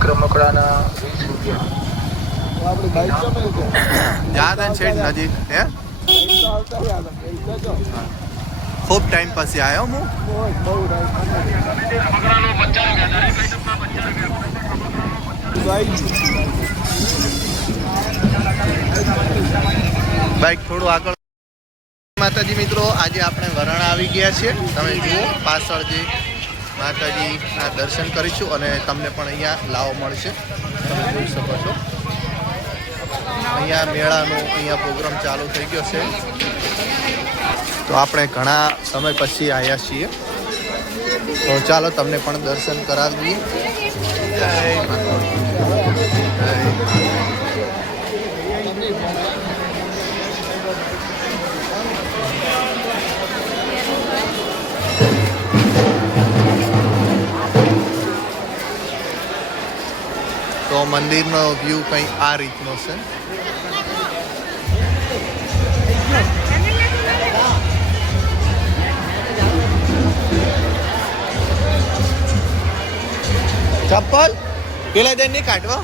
એક રમકડાના વીસ રૂપિયા. આપણી છે નજીક, હે? ખૂબ ટાઈમ પછી આવ્યો હું? બાઈક થોડું આગળ. માતાજી મિત્રો, આજે આપણે વરણ આવી ગયા છીએ. તમે જુઓ, પાછળ જે માતાજીના દર્શન કરીશું અને તમને પણ અહીંયા લાવો મળશે. તમે જોઈ શકો છો. અહીંયા મેળાનો અહીંયા પ્રોગ્રામ ચાલુ થઈ ગયો છે. તો આપણે ઘણા સમય પછી આવ્યા છીએ. તો ચાલો તમને પણ દર્શન કરાવીએ. જય માતા જય મંદિરનો વ્યૂ કંઈ આ રીતનો છે? ચપ્પલ? પેલા જઈને નહીં કાઢવા?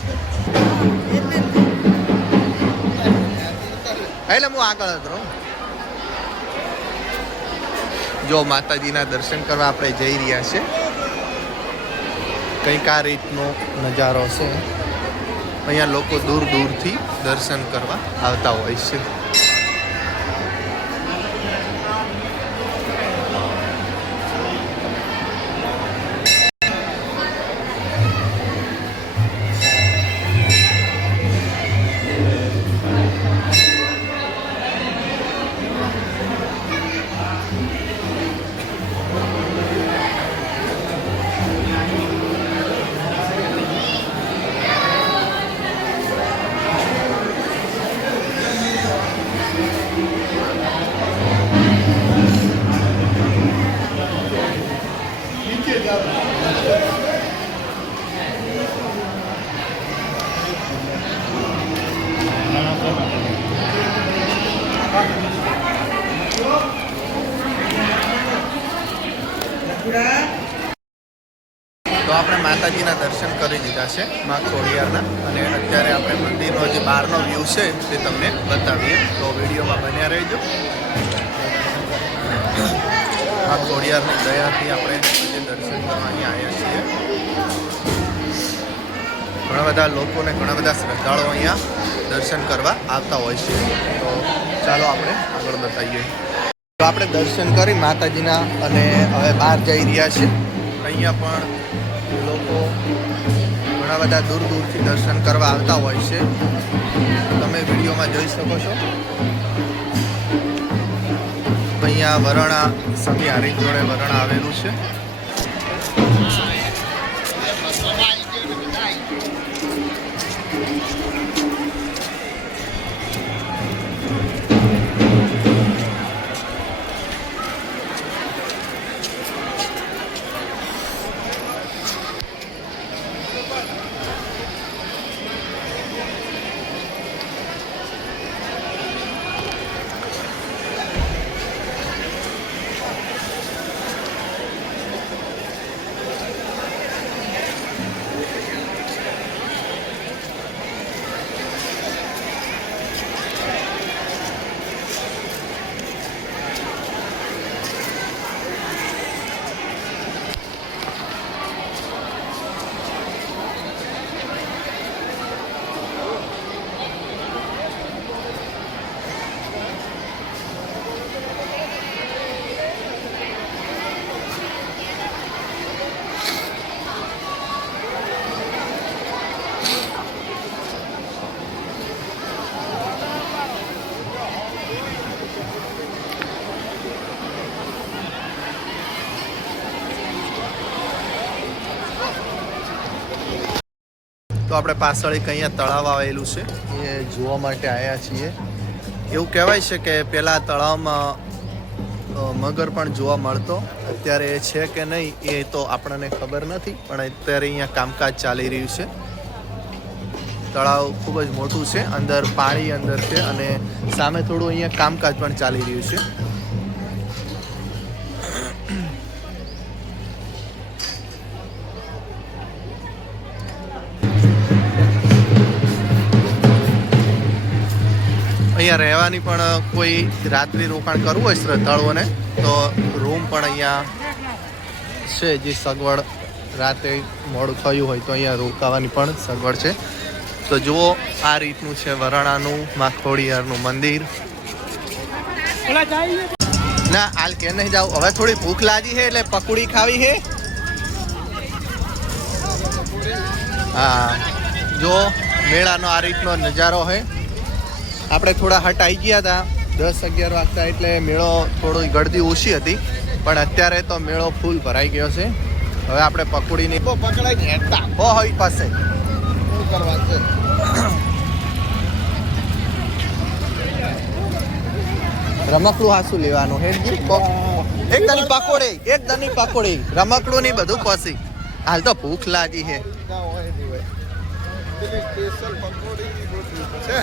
એટલે હું આગળ હતો જો માતાજીના દર્શન કરવા આપણે જઈ રહ્યા છે કંઈક આ રીતનો નજારો છે. અહીંયા લોકો દૂર દૂરથી દર્શન કરવા આવતા હોય છે. માતાજીના દર્શન કરી દીધા છે, મા ખોડિયારના. અને અત્યારે આપણે મંદિરનો જે બહારનો વ્યૂ છે તે તમને બતાવીએ. તો વિડીયોમાં બન્યા રહેજો. મા ખોડિયારની દયાથી આપણે જે દર્શન કરવા અહીંયા આવ્યા છીએ. ઘણા બધા લોકોને ઘણા બધા શ્રદ્ધાળુઓ અહીંયા દર્શન કરવા આવતા હોય છે. તો ચાલો આપણે આગળ બતાવીએ. તો આપણે દર્શન કરી માતાજીના અને હવે બહાર જઈ રહ્યા છે અહીંયા પણ લોકો ઘણા બધા દૂર દૂરથી દર્શન કરવા આવતા હોય છે. તમે વિડીયોમાં જોઈ શકો છો. અહીંયા વરણા સમી હારી જોડે વરણ આવેલું છે. આપણે પાછળ એક અહીંયા તળાવ આવેલું છે. એ જોવા માટે આવ્યા છીએ. એવું કહેવાય છે કે પહેલાં તળાવમાં મગર પણ જોવા મળતો. અત્યારે છે કે નહીં, એ તો આપણને ખબર નથી, પણ અત્યારે અહીંયા કામકાજ ચાલી રહ્યું છે. તળાવ ખૂબ જ મોટું છે, અંદર પાણી અંદર છે અને સામે થોડું અહીંયા કામકાજ પણ ચાલી રહ્યું છે. અહીંયા રહેવાની પણ કોઈ રાત્રિ રોકાણ કરવું હોય શ્રદ્ધાળુઓને, તો રૂમ પણ અહીંયા છે, જે સગવડ રાતે મોડું થયું હોય તો અહીંયા રોકાવાની પણ સગવડ છે. તો જુઓ, આ રીતનું છે વરાણાનું માં ખોડિયારનું મંદિર. ના, હાલ કે નહીં જાવ હવે થોડી ભૂખ લાગી છે એટલે પકોડી ખાવી છે. હા. જો મેળાનો આ રીતનો નજારો છે. આપણે થોડા હટાઈ ગયા હતા. દસ અગિયાર વાગતા એટલે મેળો થોડી ગળદી ઓછી હતી. પણ અત્યારે તો મેળો ફૂલ ભરાઈ ગયો છે. હવે આપણે પકોડીની પકડાઈ હો હોય પાસે. શું છે? રમકડું હાસુ લેવાનું હેડજી એક દની પકોડી એક દની પકોડી. રમકડું ની બધું પછી. હાલ તો ભૂખ લાગી હે પેલી સ્પેશિયલ પકોડી ગોઠવી છે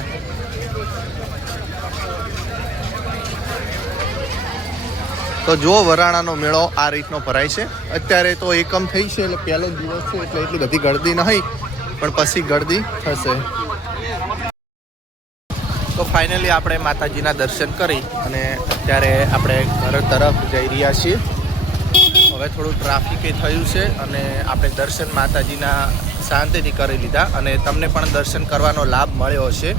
તો જો વરાણાનો મેળો આ રીતનો ભરાય છે. અત્યારે તો એકમ થઈ છે, એટલે પહેલો દિવસ છે, એટલે એટલી બધી ગળદી નહીં, પણ પછી ગળદી થશે. તો ફાઇનલી આપણે માતાજીના દર્શન કરી અને અત્યારે આપણે ઘર તરફ જઈ રહ્યા છીએ. હવે થોડું ટ્રાફિક થયું છે અને આપણે દર્શન માતાજીના શાંતિથી કરી લીધા અને તમને પણ દર્શન કરવાનો લાભ મળ્યો હશે.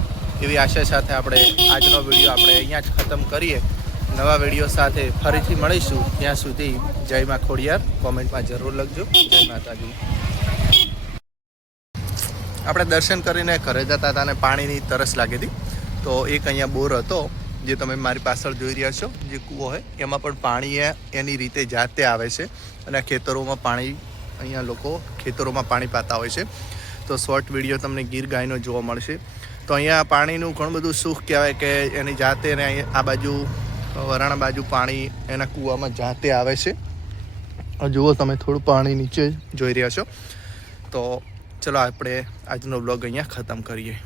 એવી આશા સાથે આપણે આજનો વીડિયો આપણે અહીંયા જ ખતમ કરીએ. નવા વીડિયો સાથે ફરીથી મળીશું. ત્યાં સુધી જય મા ખોડિયાર. કોમેન્ટમાં જરૂર લખજો. જય માતાજી. આપણે દર્શન કરીને ઘરે જતા હતા અને પાણીની તરસ લાગી હતી. તો એક અહીંયા બોર હતો, જે તમે મારી પાછળ જોઈ રહ્યા છો, જે કૂવો હોય, એમાં પણ પાણી એની રીતે જાતે આવે છે અને ખેતરોમાં પાણી અહીંયા લોકો ખેતરોમાં પાણી પાતા હોય છે. તો શોર્ટ વીડિયો તમને ગીર ગાયનો જોવા મળશે. તો અહીંયા પાણીનું ઘણું બધું સુખ કહેવાય કે એની જાતે અહીંયા આ બાજુ, વરાણા બાજુ પાણી એના કૂવામાં જાતે આવે છે. જુઓ તમે થોડું પાણી નીચે જોઈ રહ્યા છો. તો ચલો આપણે આજનો બ્લોગ અહીંયા ખતમ કરીએ.